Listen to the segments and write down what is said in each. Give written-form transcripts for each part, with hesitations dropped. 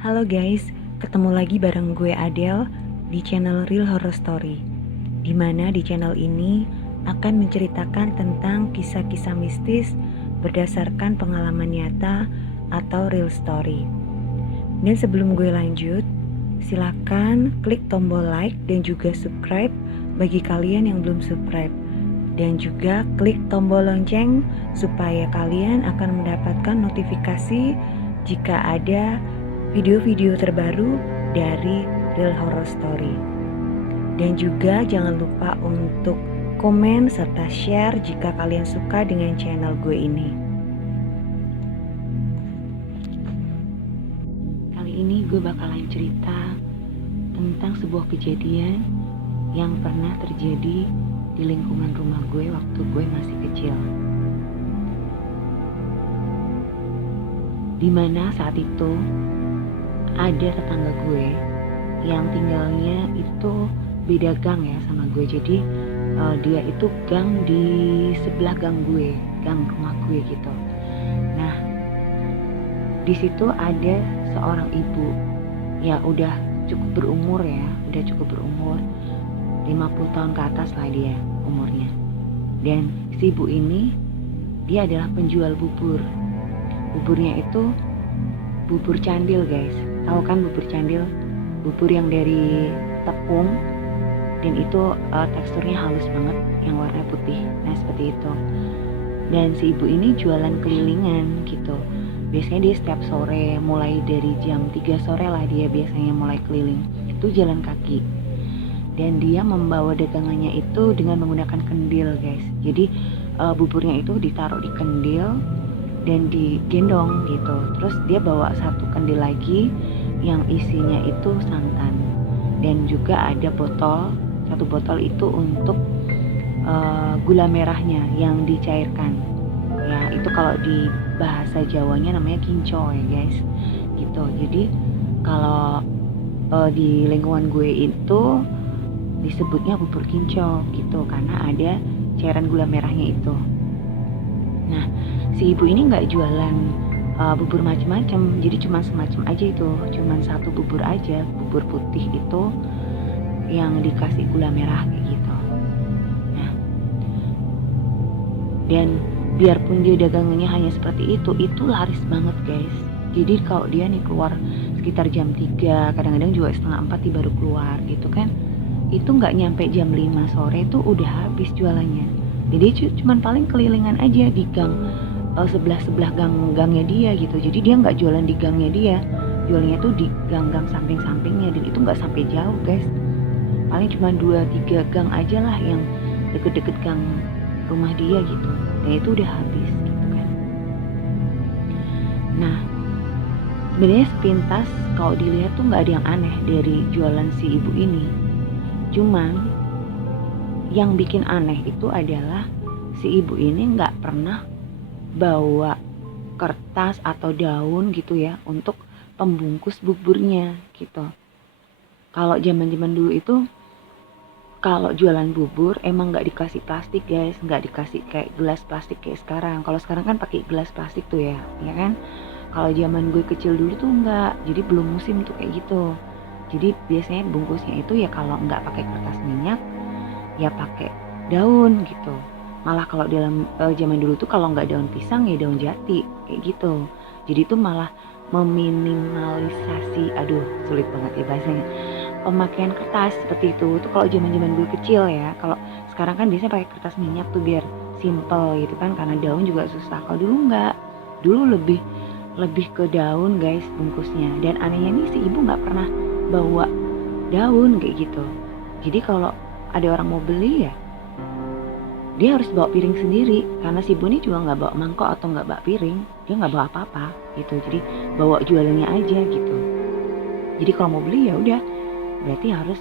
Halo guys, ketemu lagi bareng gue Adele di channel Real Horror Story. Dimana di channel ini akan menceritakan tentang kisah-kisah mistis berdasarkan pengalaman nyata atau real story. Dan sebelum gue lanjut, silakan klik tombol like dan juga subscribe bagi kalian yang belum subscribe. Dan juga klik tombol lonceng supaya kalian akan mendapatkan notifikasi jika ada video-video terbaru dari Real Horror Story. Dan juga jangan lupa untuk komen serta share jika kalian suka dengan channel gue ini. Kali ini gue bakalan cerita tentang sebuah kejadian yang pernah terjadi di lingkungan rumah gue waktu gue masih kecil. Dimana saat itu ada tetangga gue yang tinggalnya itu beda gang ya sama gue. Jadi dia itu gang di sebelah gang gue, gang rumah gue gitu. Nah, di situ ada seorang ibu ya udah cukup berumur 50 tahun ke atas lah dia umurnya. Dan si ibu ini dia adalah penjual bubur. Buburnya itu bubur candil guys. Tahu kan bubur candil? Bubur yang dari tepung dan itu teksturnya halus banget, yang warna putih. Nah seperti itu. Dan si ibu ini jualan kelilingan gitu. Biasanya dia setiap sore, mulai dari jam 3 sore lah dia biasanya mulai keliling. Itu jalan kaki. Dan dia membawa dagangannya itu dengan menggunakan kendil guys. Jadi buburnya itu ditaruh di kendil dan digendong gitu. Terus dia bawa satu kendil lagi yang isinya itu santan. Dan juga ada satu botol itu untuk gula merahnya yang dicairkan. Ya itu kalau di bahasa Jawanya namanya kinco ya guys. Gitu. Jadi kalau di lingkungan gue itu disebutnya bubur kinco gitu karena ada cairan gula merahnya itu. Nah, si ibu ini nggak jualan bubur macam-macam, jadi cuma semacam aja itu, cuma satu bubur aja, bubur putih itu yang dikasih gula merah kayak gitu. Nah, dan biarpun dia dagangannya hanya seperti itu laris banget guys. Jadi kalau dia nih keluar sekitar jam 3, kadang-kadang juga setengah 4 dia baru keluar gitu kan. Itu nggak nyampe jam 5 sore itu udah habis jualannya. Jadi cuman paling kelilingan aja di gang sebelah gangnya dia gitu. Jadi dia nggak jualan di gangnya dia, jualnya tuh di gang-gang samping-sampingnya, dan itu nggak sampai jauh guys. Paling cuma 2-3 gang aja lah yang deket-deket gang rumah dia gitu. Dan itu udah habis gitu kan. Nah, sebenarnya sepintas kalau dilihat tuh nggak ada yang aneh dari jualan si ibu ini. Cuman yang bikin aneh itu adalah si ibu ini nggak pernah bawa kertas atau daun gitu ya untuk pembungkus buburnya gitu. Kalau zaman-zaman dulu itu kalau jualan bubur emang nggak dikasih plastik guys, nggak dikasih kayak gelas plastik kayak sekarang. Kalau sekarang kan pakai gelas plastik tuh ya kan. Kalau zaman gue kecil dulu tuh enggak, jadi belum musim tuh kayak gitu. Jadi biasanya bungkusnya itu ya kalau nggak pakai kertas minyak ya pakai daun gitu. Malah kalau dalam zaman dulu tuh kalau nggak daun pisang ya daun jati kayak gitu. Jadi itu malah meminimalisasi, sulit banget ya bahasanya, pemakaian kertas seperti itu. Itu kalau zaman-zaman gue kecil ya. Kalau sekarang kan biasanya pakai kertas minyak tuh biar simple gitu kan, karena daun juga susah. Kalau dulu nggak, dulu lebih ke daun guys bungkusnya. Dan anehnya nih si ibu nggak pernah bawa daun kayak gitu. Jadi kalau ada orang mau beli ya dia harus bawa piring sendiri, karena si ibu ini juga nggak bawa mangkok atau nggak bawa piring, dia nggak bawa apa-apa gitu. Jadi bawa jualannya aja gitu. Jadi kalau mau beli ya udah berarti harus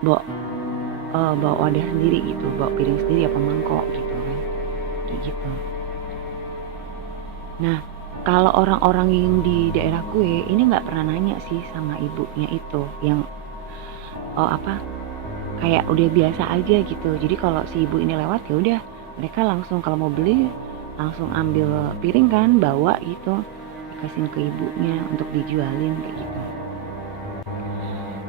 bawa wadah sendiri gitu, bawa piring sendiri apa mangkok gitu kan, kayak gitu. Nah, kalau orang-orang yang di daerah gue ini nggak pernah nanya sih sama ibunya itu, yang kayak udah biasa aja gitu. Jadi kalau si ibu ini lewat ya udah mereka langsung kalau mau beli langsung ambil piring kan, bawa gitu. dikasihin ke ibunya untuk dijualin kayak gitu.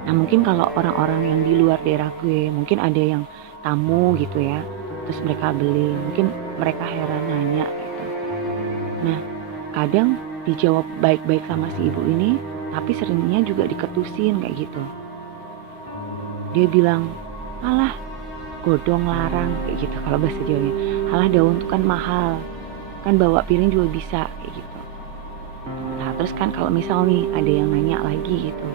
Nah mungkin kalau orang-orang yang di luar daerah gue, mungkin ada yang tamu gitu ya, terus mereka beli, mungkin mereka heran nanya gitu. Nah kadang dijawab baik-baik sama si ibu ini, tapi seringnya juga diketusin kayak gitu. Dia bilang, alah godong larang kayak gitu kalau bahasa Jawanya. Alah daun tuh kan mahal, kan bawa piring juga bisa kayak gitu. Nah terus kan kalau misal nih ada yang nanya lagi gitu,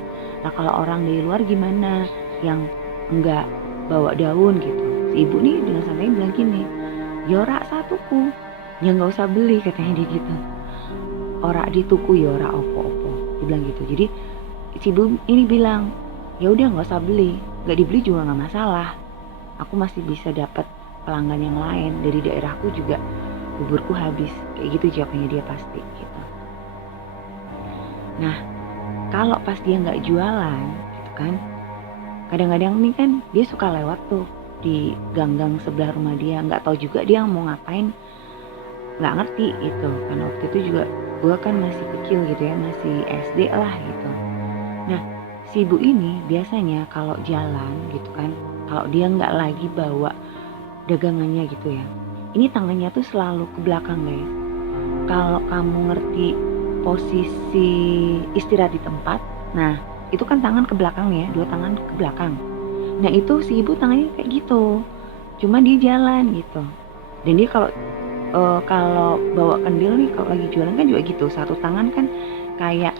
nah kalau orang dari luar gimana yang enggak bawa daun gitu, si ibu nih dengan santai bilang gini, yorak satuku, ya nggak usah beli katanya dia gitu. Ora di tuku ya ora opo-opo, dibilang gitu. Jadi si ibu ini bilang, ya udah nggak usah beli, nggak dibeli juga nggak masalah, aku masih bisa dapat pelanggan yang lain dari daerahku juga, buburku habis kayak gitu jawabannya dia pasti gitu. Nah kalau pas dia nggak jualan gitu kan, kadang-kadang nih kan dia suka lewat tuh di gang-gang sebelah rumah dia, nggak tahu juga dia mau ngapain, nggak ngerti gitu. Karena waktu itu juga gue kan masih kecil gitu ya, masih SD lah gitu. Nah si ibu ini biasanya kalau jalan gitu kan, kalau dia nggak lagi bawa dagangannya gitu ya, ini tangannya tuh selalu ke belakang guys. Kalau kamu ngerti posisi istirahat di tempat, nah itu kan tangan ke belakang ya, dua tangan ke belakang. Nah itu si ibu tangannya kayak gitu, cuma dia jalan gitu. Dan dia kalau bawa kendil nih, kalau lagi jualan kan juga gitu, satu tangan kan kayak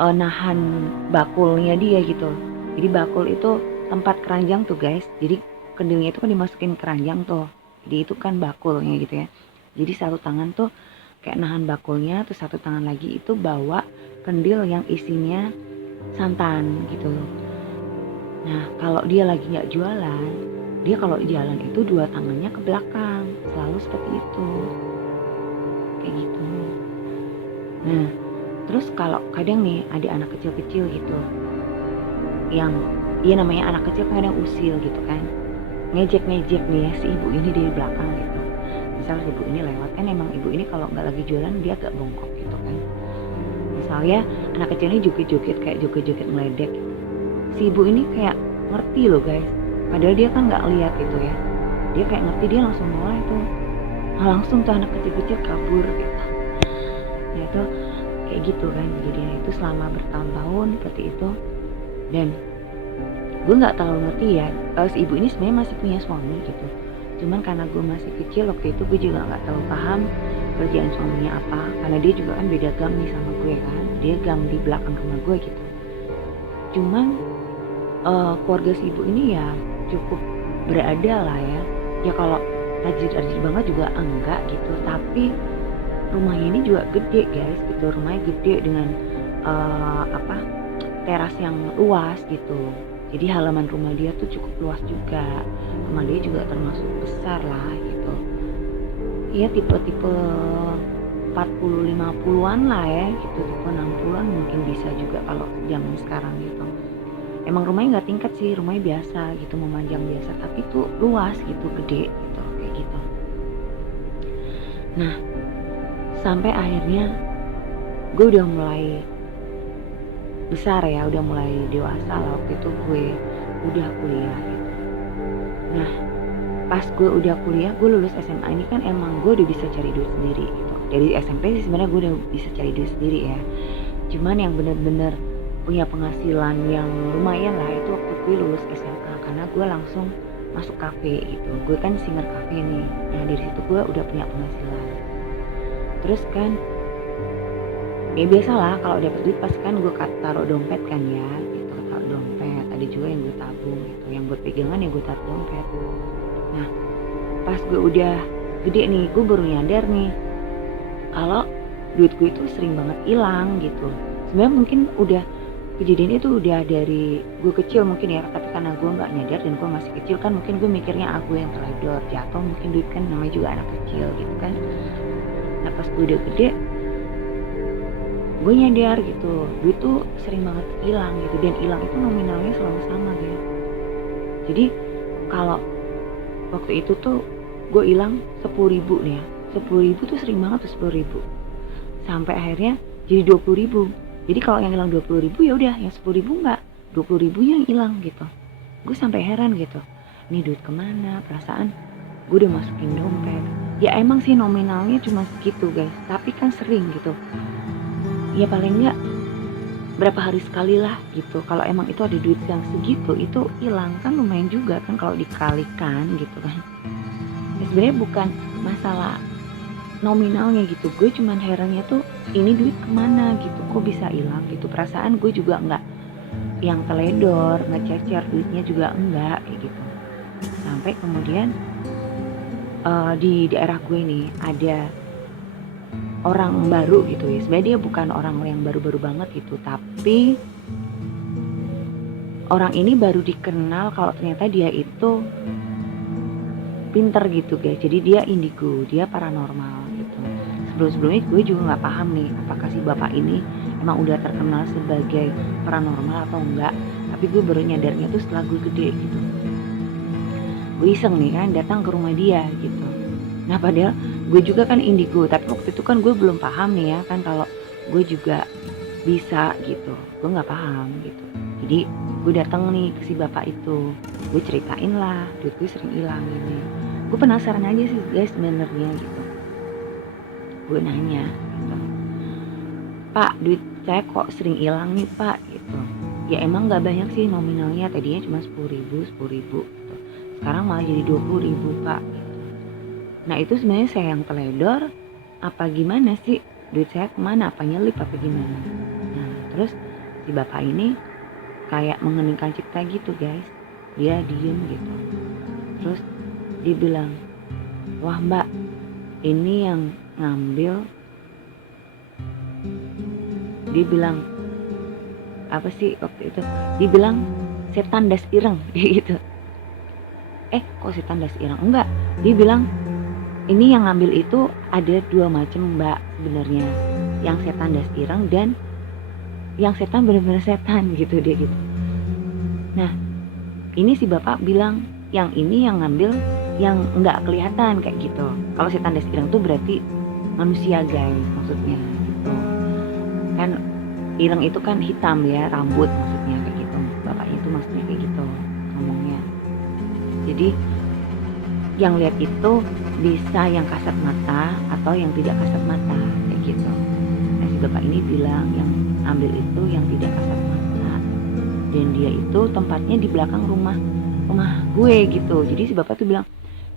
nahan bakulnya dia gitu. Jadi bakul itu tempat keranjang tuh guys, jadi kendilnya itu kan dimasukin keranjang tuh, jadi itu kan bakulnya gitu ya. Jadi satu tangan tuh kayak nahan bakulnya, terus satu tangan lagi itu bawa kendil yang isinya santan gitu. Nah kalau dia lagi nggak jualan, dia kalau jalan itu dua tangannya ke belakang, selalu seperti itu kayak gitu. Nah terus kalau kadang nih ada anak kecil-kecil gitu, yang dia namanya anak kecil kadang usil gitu kan, ngejek-ngejek nih ya si ibu ini dari belakang gitu. Misal si ibu ini lewat kan, emang ibu ini kalau nggak lagi jualan dia agak bongkok gitu kan. Misalnya anak kecil ini joget-joget kayak joget-joget meledek, si ibu ini kayak ngerti loh guys, padahal dia kan nggak lihat gitu ya, dia kayak ngerti, dia langsung mulai tuh, langsung tuh anak kecil-kecil kabur gitu. Ya itu kayak gitu kan kejadian itu selama bertahun-tahun seperti itu. Dan gue nggak terlalu ngerti ya, si ibu ini sebenarnya masih punya suami gitu, cuman karena gue masih kecil waktu itu, gue juga nggak terlalu paham kerjaan suaminya apa, karena dia juga kan beda gang nih sama gue kan, dia gang di belakang rumah gue gitu. Cuman keluarga si ibu ini ya cukup berada lah ya, ya kalau rajin-rajin banget juga enggak gitu, tapi rumahnya ini juga gede guys gitu, rumahnya gede dengan teras yang luas gitu. Jadi halaman rumah dia tuh cukup luas juga, rumah dia juga termasuk besar lah gitu. Iya tipe-tipe 40-50an lah ya gitu, tipe 60an mungkin bisa juga kalau zaman sekarang gitu. Emang rumahnya nggak tingkat sih, rumahnya biasa gitu, memanjang biasa, tapi tuh luas gitu, gede gitu kayak gitu. Nah sampai akhirnya gue udah mulai besar ya, udah mulai dewasa lah, waktu itu gue udah kuliah gitu. Nah pas gue udah kuliah, gue lulus SMA ini kan emang gue udah bisa cari duit sendiri gitu. Dari SMP sih sebenarnya gue udah bisa cari duit sendiri ya, cuman yang bener-bener punya penghasilan yang lumayan lah itu waktu gue lulus SMA, karena gue langsung masuk kafe gitu. Gue kan singer kafe nih, nah dari situ gue udah punya penghasilan. Terus kan ya biasalah kalau dapet duit pas kan gue taruh dompet kan ya gitu, taruh dompet, ada juga yang gue tabung gitu, yang buat pegangan ya gue taruh dompet. Nah pas gue udah gede nih, gue baru nyadar nih kalau duit gue itu sering banget hilang gitu. Sebenarnya mungkin udah kejadian itu udah dari gue kecil mungkin ya, tapi karena gue nggak nyadar dan gue masih kecil kan, mungkin gue mikirnya gue yang teledor jatuh, mungkin duit kan namanya juga anak kecil gitu kan. Nah pas gue udah gede, gue nyadar gitu, duit tuh sering banget hilang gitu, dan hilang itu nominalnya selalu sama gitu. Jadi kalau waktu itu tuh gue hilang 10.000 nih ya, 10.000 tuh sering banget tuh 10.000. Sampai akhirnya jadi 20.000. Jadi kalau yang hilang 20.000 ya udah, yang 10.000 enggak, 20.000 yang hilang gitu. Gue sampai heran gitu, ini duit kemana? Perasaan gue udah masukin dompet. Ya emang sih nominalnya cuma segitu guys, tapi kan sering gitu. Ya paling enggak berapa hari sekali lah gitu. Kalau emang itu ada duit yang segitu, itu hilang kan lumayan juga kan kalau dikalikan gitu kan. Ya sebenarnya bukan masalah nominalnya gitu, gue cuman herannya tuh ini duit kemana gitu, kok bisa hilang gitu. Perasaan gue juga nggak yang teledor, ngececer duitnya juga enggak kayak gitu. Sampai kemudian di daerah gue nih ada orang baru gitu ya. Sebenarnya dia bukan orang yang baru-baru banget gitu, tapi orang ini baru dikenal kalau ternyata dia itu pinter gitu guys. Jadi dia indigo, dia paranormal gitu. Sebelum-sebelumnya gue juga nggak paham nih apakah si bapak ini emang udah terkenal sebagai paranormal atau enggak. Tapi gue baru nyadarnya tuh setelah gue gede gitu. Gue iseng nih kan datang ke rumah dia gitu. Nah padahal gue juga kan indigo, tapi waktu itu kan gue belum paham nih ya kan kalau gue juga bisa gitu. Gue nggak paham gitu. Jadi gue datang nih ke si bapak itu, gue ceritain lah duit gue sering hilang ini. Gue penasaran aja sih guys sebenarnya gitu. Gue nanya gitu, Pak duit saya kok sering hilang nih Pak gitu. Ya emang nggak banyak sih nominalnya, tadinya cuma 10.000 gitu. Sekarang malah jadi 20.000 Pak gitu. Nah itu sebenarnya saya yang teledor apa gimana sih, duit saya kemana, apa nyelip apa gimana. Nah terus si bapak ini kayak mengeningkan cipta gitu guys, dia diem gitu. Terus dia bilang, wah mbak ini yang ngambil, dia bilang apa sih waktu itu, dia bilang setan das ireng gitu. Kok setan das ireng, enggak, dia bilang ini yang ngambil itu ada 2 macam mbak sebenarnya, yang setan das ireng dan yang setan benar-benar setan gitu dia gitu. Nah ini si bapak bilang yang ini yang ngambil yang nggak kelihatan kayak gitu. Kalau setan das ireng tuh berarti manusia guys maksudnya gitu kan. Ireng itu kan hitam ya, rambut maksudnya kayak gitu. Bapaknya itu maksudnya kayak gitu ngomongnya. Jadi yang lihat itu bisa yang kasat mata atau yang tidak kasat mata kayak gitu. Nah si bapak ini bilang yang ambil itu yang tidak kasat mata, dan dia itu tempatnya di belakang rumah gue gitu. Jadi si bapak tuh bilang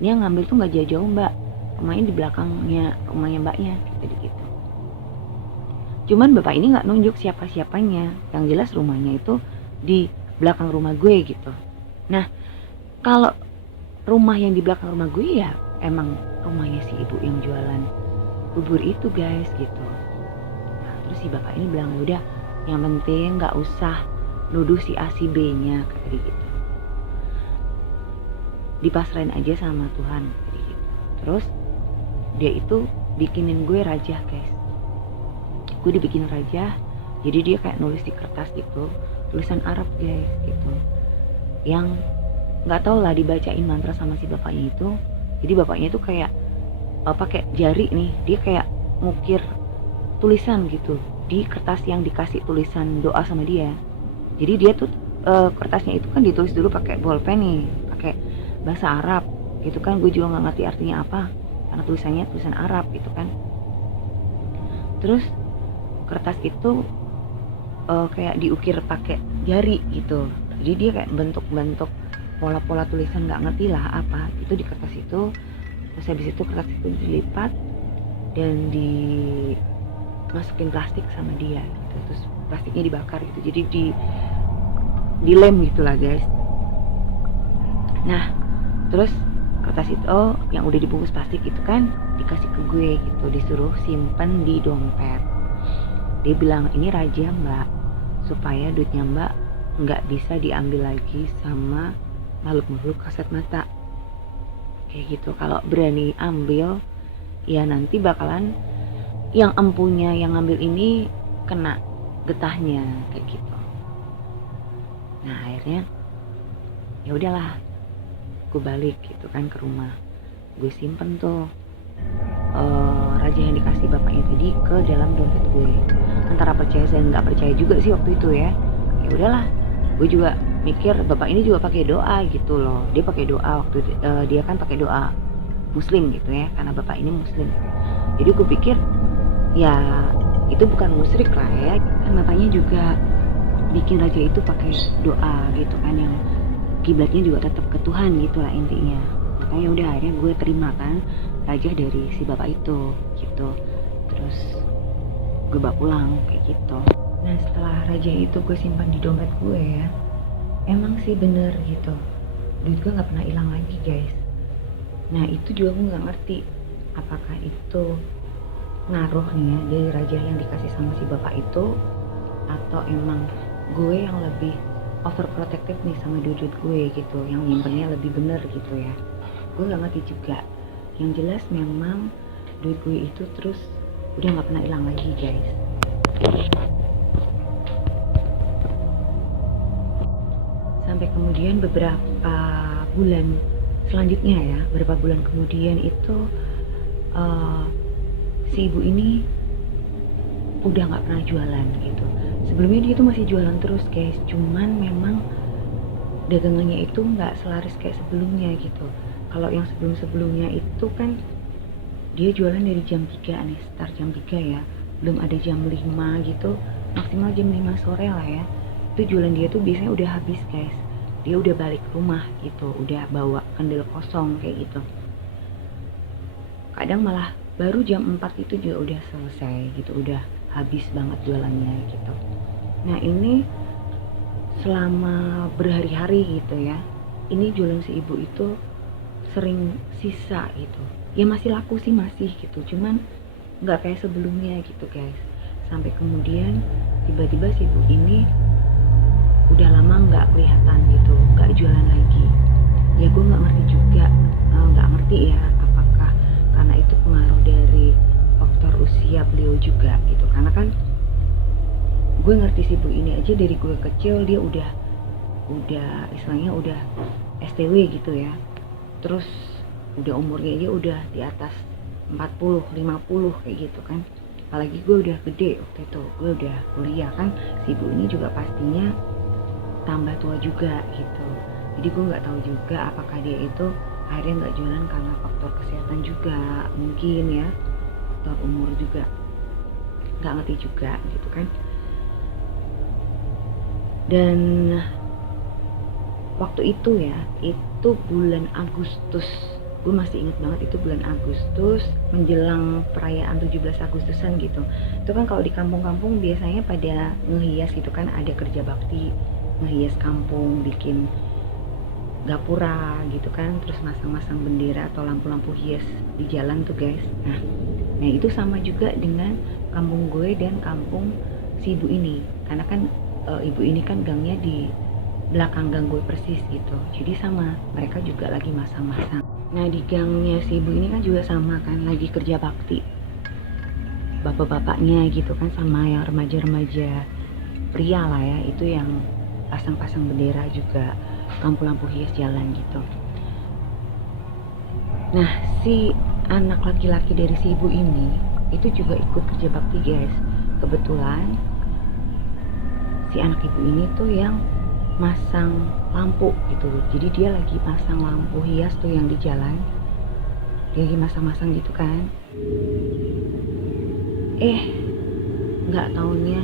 ini yang ngambil tuh nggak jauh-jauh mbak, rumahnya di belakangnya rumahnya mbaknya gitu. Cuman bapak ini nggak nunjuk siapa-siapanya, yang jelas rumahnya itu di belakang rumah gue gitu. Nah kalau rumah yang di belakang rumah gue ya emang rumahnya si ibu yang jualan bubur itu guys gitu. Nah terus si bapak ini bilang udah yang penting nggak usah nuduh si A si B nya kayak gitu, dipasrahin aja sama Tuhan kayak gitu. Terus dia itu bikinin gue raja guys. Gue dibikin raja, jadi dia kayak nulis di kertas gitu, tulisan Arab guys gitu, yang nggak tau lah dibacain mantra sama si bapaknya itu. Jadi bapaknya itu kayak pakai jari nih, dia kayak ngukir tulisan gitu di kertas yang dikasih tulisan doa sama dia. Jadi dia tuh kertasnya itu kan ditulis dulu pakai bolpen nih, pakai bahasa Arab gitu kan. Gue juga nggak ngerti artinya apa karena tulisannya tulisan Arab gitu kan. Terus kertas itu kayak diukir pakai jari gitu. Jadi dia kayak bentuk-bentuk pola-pola tulisan nggak ngerti lah apa itu di kertas itu. Terus habis itu kertas itu dilipat dan dimasukin plastik sama dia gitu. Terus plastiknya dibakar gitu, jadi dilem gitulah guys. Nah terus kertas itu yang udah dibungkus plastik itu kan dikasih ke gue gitu, disuruh simpen di dompet. Dia bilang ini raja mbak, supaya duitnya mbak nggak bisa diambil lagi sama makhluk-makhluk kasat mata kayak gitu. Kalau berani ambil ya nanti bakalan yang empunya yang ngambil ini kena getahnya kayak gitu. Nah akhirnya ya udahlah, gue balik gitu kan ke rumah. Gue simpen tuh raja yang dikasih bapaknya tadi ke dalam dompet gue. Antara percaya dan nggak percaya juga sih waktu itu ya. Ya udahlah, gue juga mikir bapak ini juga pakai doa gitu loh. Dia pakai doa waktu dia kan pakai doa Muslim gitu ya, karena bapak ini Muslim. Jadi gue pikir ya itu bukan musyrik lah ya, kan bapaknya juga bikin raja itu pakai doa gitu kan, yang kiblatnya juga tetap ke Tuhan gitu lah intinya. Makanya udah akhirnya gue terima kan raja dari si bapak itu gitu, terus gue bawa pulang kayak gitu. Nah setelah raja itu gue simpan di dompet gue ya, emang sih bener gitu, duit gue nggak pernah hilang lagi guys. Nah itu juga gue nggak ngerti apakah itu ngaruh nih ya dari raja yang dikasih sama si bapak itu, atau emang gue yang lebih overprotective nih sama duit gue gitu, yang nyimpennya lebih bener gitu ya. Gue nggak ngerti juga. Yang jelas memang duit gue itu terus udah nggak pernah hilang lagi guys. Sampai kemudian beberapa bulan selanjutnya ya, beberapa bulan kemudian itu si ibu ini udah nggak pernah jualan gitu. Sebelumnya dia tuh masih jualan terus guys, cuman memang dagangannya itu nggak selaris kayak sebelumnya gitu. Kalau yang sebelum-sebelumnya itu kan dia jualan dari jam 3 nih, start jam 3 ya, belum ada jam 5 gitu, maksimal jam 5 sore lah ya. Itu jualan dia tuh biasanya udah habis guys, dia udah balik rumah gitu, udah bawa kendil kosong kayak gitu. Kadang malah baru jam 4 itu juga udah selesai gitu, udah habis banget jualannya gitu. Nah ini selama berhari-hari gitu ya, ini jualan si ibu itu sering sisa gitu. Ya masih laku sih masih gitu, cuman nggak kayak sebelumnya gitu guys. Sampai kemudian tiba-tiba si ibu ini udah lama nggak kelihatan gitu, nggak jualan lagi. Ya gue nggak ngerti juga, nggak ngerti ya apakah karena itu pengaruh dari faktor usia beliau juga gitu. Karena kan gue ngerti si ibu ini aja dari gue kecil dia udah istilahnya udah STW gitu ya, terus udah umurnya aja udah di atas 40, 50 kayak gitu kan. Apalagi gue udah gede waktu itu, gue udah kuliah kan, si ibu ini juga pastinya tambah tua juga gitu. Jadi gue nggak tahu juga apakah dia itu akhirnya nggak jualan karena faktor kesehatan juga mungkin ya, faktor umur juga, nggak ngerti juga gitu kan. Dan waktu itu ya, itu bulan Agustus, gue masih inget banget, itu bulan Agustus menjelang perayaan 17 Agustusan gitu. Itu kan kalau di kampung-kampung biasanya pada ngehias gitu kan, ada kerja bakti ngehias kampung, bikin gapura gitu kan, terus masang-masang bendera atau lampu-lampu hias di jalan tuh guys. Nah itu sama juga dengan kampung gue dan kampung si ibu ini, karena kan ibu ini kan gangnya di belakang gang gue persis gitu, jadi sama, mereka juga lagi masang-masang. Nah di gangnya si ibu ini kan juga sama kan, lagi kerja bakti bapak-bapaknya gitu kan, sama yang remaja-remaja pria lah ya, itu yang pasang-pasang bendera juga, lampu-lampu hias jalan gitu. Nah si anak laki-laki dari si ibu ini itu juga ikut kerja bakti guys. Kebetulan si anak ibu ini tuh yang masang lampu gitu, jadi dia lagi pasang lampu hias tuh yang di jalan, dia lagi masang-masang gitu kan. Nggak taunya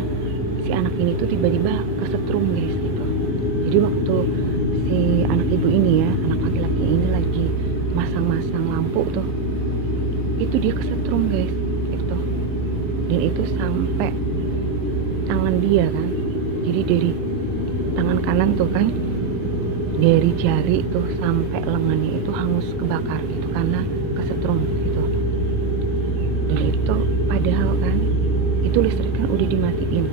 si anak ini tuh tiba-tiba kesetrum guys gitu. Jadi waktu si anak ibu ini ya, anak laki-laki ini lagi masang-masang lampu tuh, itu dia kesetrum guys gitu. Dan itu sampai tangan dia kan, jadi dari tangan kanan tuh kan, dari jari tuh sampai lengannya itu hangus kebakar gitu karena kesetrum gitu. Dan itu padahal kan itu listrik kan udah dimatiin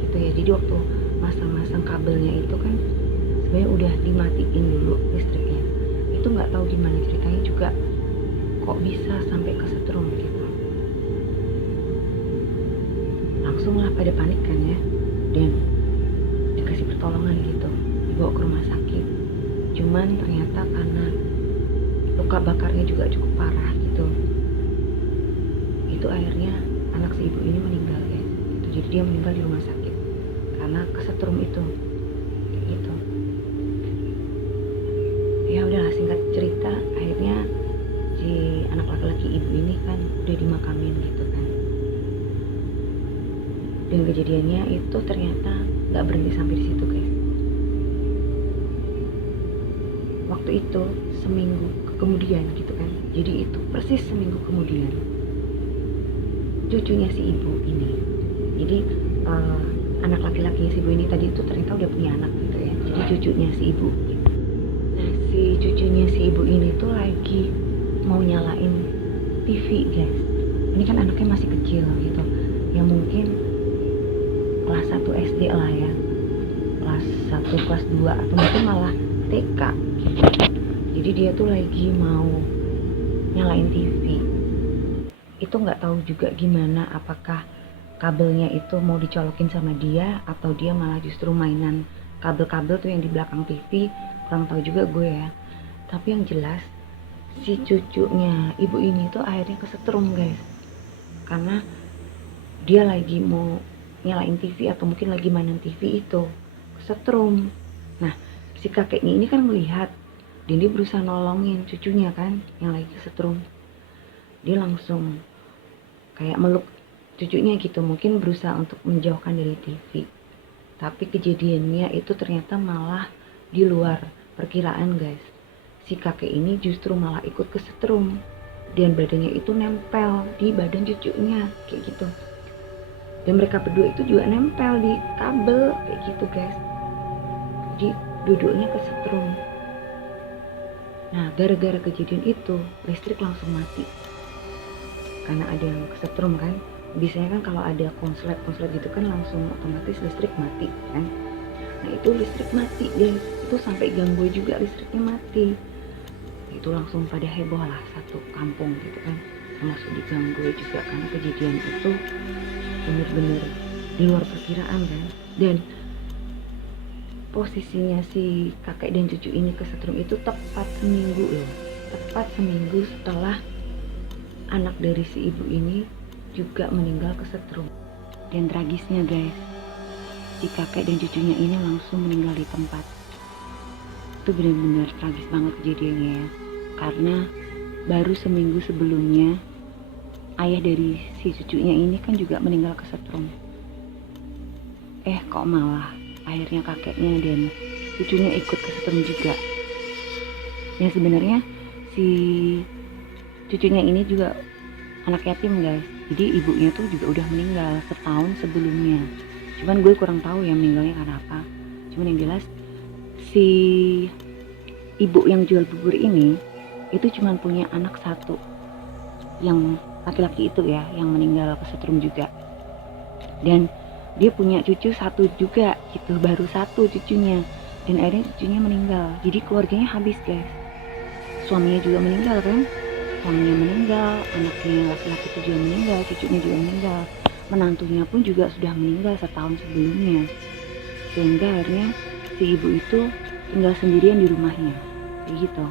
gitu ya, jadi waktu masang-masang kabelnya itu kan sebenarnya udah dimatiin dulu listriknya. Itu nggak tahu gimana ceritanya juga kok bisa sampai kesetrum gitu. Langsung lah pada panik kan ya, dan dikasih pertolongan gitu, dibawa ke rumah sakit. Cuman ternyata karena luka bakarnya juga cukup parah gitu, itu akhirnya anak si ibu ini meninggal guys. Jadi dia meninggal di rumah sakit karena kesetrum itu gitu. Ya udahlah, singkat cerita akhirnya si anak laki-laki ibu ini kan udah dimakamin gitu kan. Dan kejadiannya itu ternyata nggak berhenti sampai di situ guys. Waktu itu seminggu kemudian gitu kan, jadi itu persis seminggu kemudian cucunya si ibu ini, jadi anak laki-lakinya si ibu ini tadi itu ternyata udah punya anak gitu ya, jadi cucunya si ibu gitu. Nah si cucunya si ibu ini tuh lagi mau nyalain TV guys. Ini kan anaknya masih kecil gitu ya, mungkin kelas 1 SD lah ya, kelas 1 kelas 2 atau mungkin malah TK gitu. Jadi dia tuh lagi mau nyalain TV. Itu nggak tahu juga gimana, apakah kabelnya itu mau dicolokin sama dia atau dia malah justru mainan kabel-kabel tuh yang di belakang TV, kurang tahu juga gue ya. Tapi yang jelas si cucunya ibu ini tuh akhirnya kesetrum guys, karena dia lagi mau nyalain TV atau mungkin lagi mainin TV itu kesetrum. Nah si kakeknya ini kan melihat dan dia berusaha nolongin cucunya kan yang lagi kesetrum. Dia langsung kayak meluk cucunya gitu, mungkin berusaha untuk menjauhkan dari TV. Tapi kejadiannya itu ternyata malah di luar perkiraan guys. Si kakek ini justru malah ikut kesetrum dan badannya itu nempel di badan cucunya kayak gitu. Dan mereka berdua itu juga nempel di kabel kayak gitu guys. Jadi duduknya kesetrum. Nah gara-gara kejadian itu listrik langsung mati karena ada yang kesetrum kan. Biasanya kan kalau ada konslet gitu kan langsung otomatis listrik mati kan. Nah itu listrik mati dan itu sampai ganggu juga listriknya mati. Itu langsung pada heboh lah satu kampung gitu kan, termasuk diganggu juga karena kejadian itu bener-bener di luar perkiraan kan. Dan posisinya si kakek dan cucu ini kesetrum itu tepat seminggu loh, tepat seminggu setelah anak dari si ibu ini juga meninggal kesetrum. Dan tragisnya guys, si kakek dan cucunya ini langsung meninggal di tempat. Itu benar-benar tragis banget kejadiannya ya, karena baru seminggu sebelumnya ayah dari si cucunya ini kan juga meninggal kesetrum. Kok malah akhirnya kakeknya dan cucunya ikut kesetrum juga. Dan sebenarnya si cucunya ini juga anak yatim guys, jadi ibunya tuh juga udah meninggal setahun sebelumnya. Cuman gue kurang tahu ya meninggalnya karena apa. Cuman yang jelas si ibu yang jual bubur ini itu cuman punya anak satu, yang laki-laki itu ya, yang meninggal kesetrum juga. Dan dia punya cucu satu juga gitu, baru satu cucunya, dan akhirnya cucunya meninggal. Jadi keluarganya habis guys. Suaminya juga meninggal kan, suaminya meninggal, anaknya laki-laki itu juga meninggal, cucunya juga meninggal, menantunya pun juga sudah meninggal setahun sebelumnya. Sehingga akhirnya si ibu itu tinggal sendirian di rumahnya kayak gitu.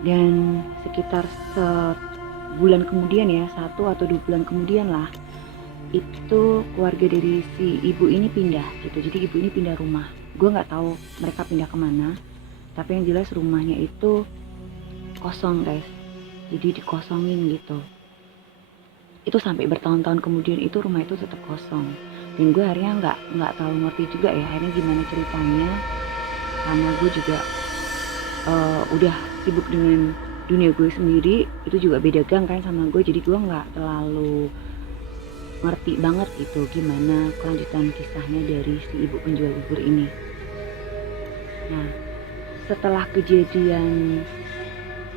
Dan sekitar sebulan kemudian ya, 1 atau 2 bulan kemudian lah, itu keluarga dari si ibu ini pindah gitu. Jadi ibu ini pindah rumah. Gue nggak tahu mereka pindah kemana, tapi yang jelas rumahnya itu kosong guys. Jadi dikosongin gitu. Itu sampai bertahun-tahun kemudian itu rumah itu tetap kosong. Dan gue akhirnya nggak terlalu ngerti juga ya akhirnya gimana ceritanya, karena gue juga udah sibuk dengan dunia gue sendiri. Itu juga beda gang kan sama gue, jadi gue nggak terlalu ngerti banget gitu gimana kelanjutan kisahnya dari si ibu penjual bubur ini. Nah setelah kejadian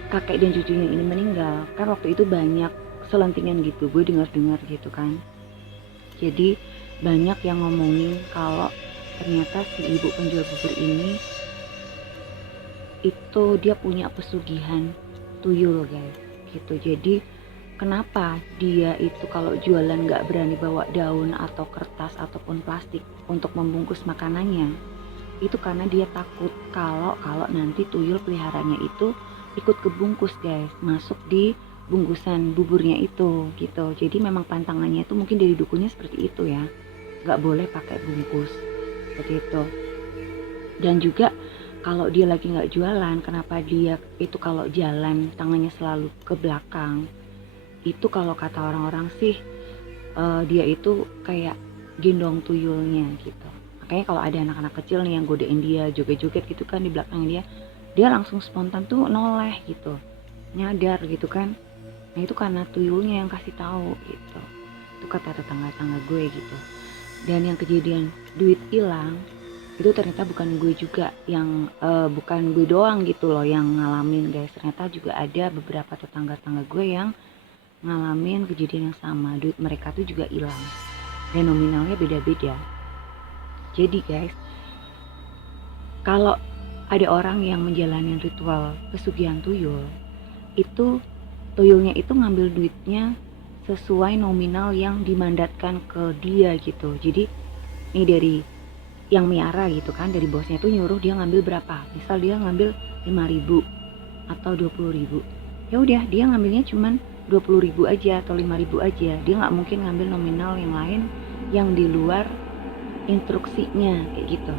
kakek dan cucunya ini meninggal kan, waktu itu banyak selentingan gitu, gue dengar gitu kan. Jadi banyak yang ngomongin kalau ternyata si ibu penjual bubur ini itu dia punya pesugihan tuyul guys gitu. Jadi kenapa dia itu kalau jualan gak berani bawa daun atau kertas ataupun plastik untuk membungkus makanannya, itu karena dia takut kalau nanti tuyul peliharanya itu ikut kebungkus guys, masuk di bungkusan buburnya itu gitu. Jadi memang pantangannya itu mungkin dari dukunya seperti itu ya, nggak boleh pakai bungkus seperti itu. Dan juga kalau dia lagi nggak jualan, kenapa dia itu kalau jalan tangannya selalu ke belakang, itu kalau kata orang-orang sih dia itu kayak gendong tuyulnya gitu. Makanya kalau ada anak-anak kecil nih yang godain dia joget-joget gitu kan di belakang dia langsung spontan tuh noleh gitu, nyadar gitu kan. Nah itu karena tuyulnya yang kasih tahu gitu. Itu kata tetangga-tetangga gue gitu. Dan yang kejadian duit hilang itu ternyata bukan gue juga yang bukan gue doang gitu loh yang ngalamin guys. Ternyata juga ada beberapa tetangga-tetangga gue yang ngalamin kejadian yang sama. Duit mereka tuh juga hilang dan nominalnya beda-beda. Jadi guys, kalau ada orang yang menjalani ritual pesugihan tuyul, itu tuyulnya itu ngambil duitnya sesuai nominal yang dimandatkan ke dia gitu. Jadi ini dari yang miara gitu kan, dari bosnya tuh nyuruh dia ngambil berapa. Misal dia ngambil 5.000 atau 20.000, ya udah dia ngambilnya cuman 20.000 aja atau 5.000 aja. Dia nggak mungkin ngambil nominal yang lain yang di luar instruksinya kayak gitu.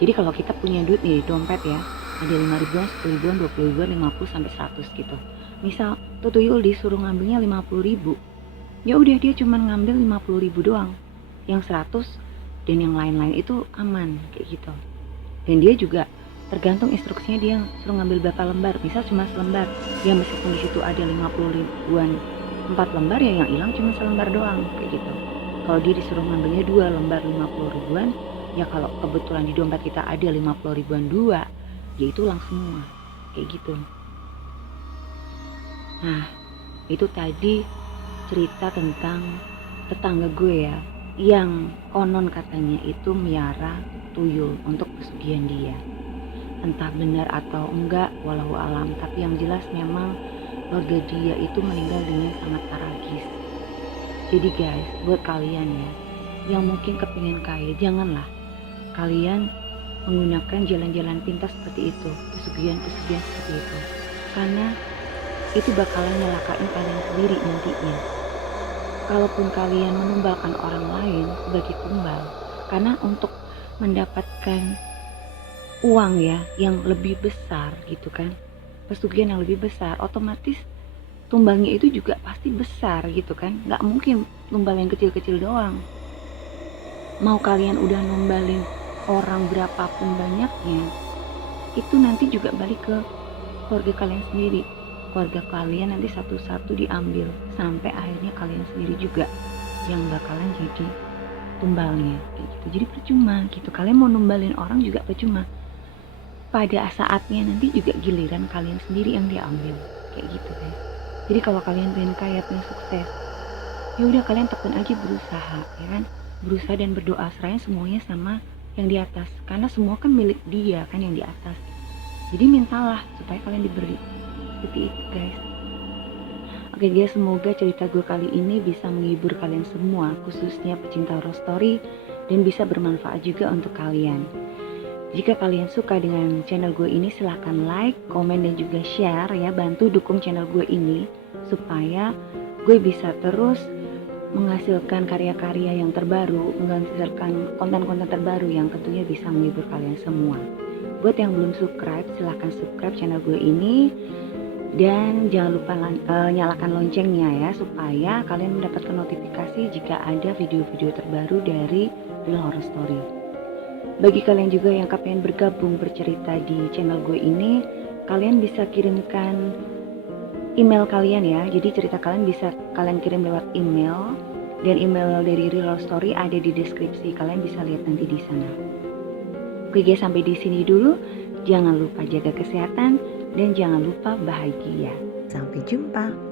Jadi kalau kita punya duit nih di dompet ya, ada 5.000-an, 10.000-an, 20.000-an, 50 sampai 100 gitu. Misal tuh tuyul disuruh ngambilnya 50.000, ya udah dia cuman ngambil 50.000 doang. Yang 100 dan yang lain-lain itu aman kayak gitu. Dan dia juga tergantung instruksinya dia suruh ngambil berapa lembar. Misal cuma selembar, ya meskipun di situ ada 50 ribuan 4 lembar, ya yang hilang cuma selembar doang kayak gitu. Kalau dia disuruh ngambilnya 2 lembar 50 ribuan, ya kalau kebetulan di dompet kita ada 50 ribuan 2, ya itu langsung semua kayak gitu. Nah itu tadi cerita tentang tetangga gue ya, yang konon katanya itu miara tuyul untuk pesugihan dia. Entah benar atau enggak, walau alam, tapi yang jelas memang keluarga dia itu meninggal dengan sangat tragis. Jadi guys, buat kalian ya yang mungkin kepingin kaya, janganlah kalian menggunakan jalan-jalan pintas seperti itu, pesugihan-pesugihan seperti itu, karena itu bakalan nyelakain kalian sendiri nantinya. Kalaupun kalian menumbalkan orang lain sebagai tumbal, karena untuk mendapatkan uang ya yang lebih besar gitu kan, pesugihan yang lebih besar, otomatis tumbalnya itu juga pasti besar gitu kan. Nggak mungkin tumbal yang kecil-kecil doang. Mau kalian udah numbalin orang berapapun banyaknya, itu nanti juga balik ke keluarga kalian sendiri. Keluarga kalian nanti satu-satu diambil sampai akhirnya kalian sendiri juga yang bakalan jadi tumbalnya gitu. Jadi percuma gitu, kalian mau numbalin orang juga percuma. Pada saatnya nanti juga giliran kalian sendiri yang diambil kayak gitu guys. Jadi kalau kalian pengen kaya, pengen sukses, ya udah kalian tekun aja berusaha ya kan, berusaha dan berdoa, serahin semuanya sama yang di atas, karena semua kan milik dia kan yang di atas. Jadi mintalah supaya kalian diberi seperti itu guys. Oke guys, semoga cerita gue kali ini bisa menghibur kalian semua, khususnya pecinta horror story, dan bisa bermanfaat juga untuk kalian. Jika kalian suka dengan channel gue ini, silahkan like, komen, dan juga share ya. Bantu dukung channel gue ini supaya gue bisa terus menghasilkan karya-karya yang terbaru, menghasilkan konten-konten terbaru yang tentunya bisa menghibur kalian semua. Buat yang belum subscribe, silahkan subscribe channel gue ini. Dan jangan lupa nyalakan loncengnya ya, supaya kalian mendapatkan notifikasi jika ada video-video terbaru dari Real Horror Story. Bagi kalian juga yang pengen bergabung bercerita di channel gue ini, kalian bisa kirimkan email kalian ya. Jadi cerita kalian bisa kalian kirim lewat email, dan email dari Real Horror Story ada di deskripsi, kalian bisa lihat nanti di sana. Oke guys, sampai di sini dulu. Jangan lupa jaga kesehatan dan jangan lupa bahagia. Sampai jumpa.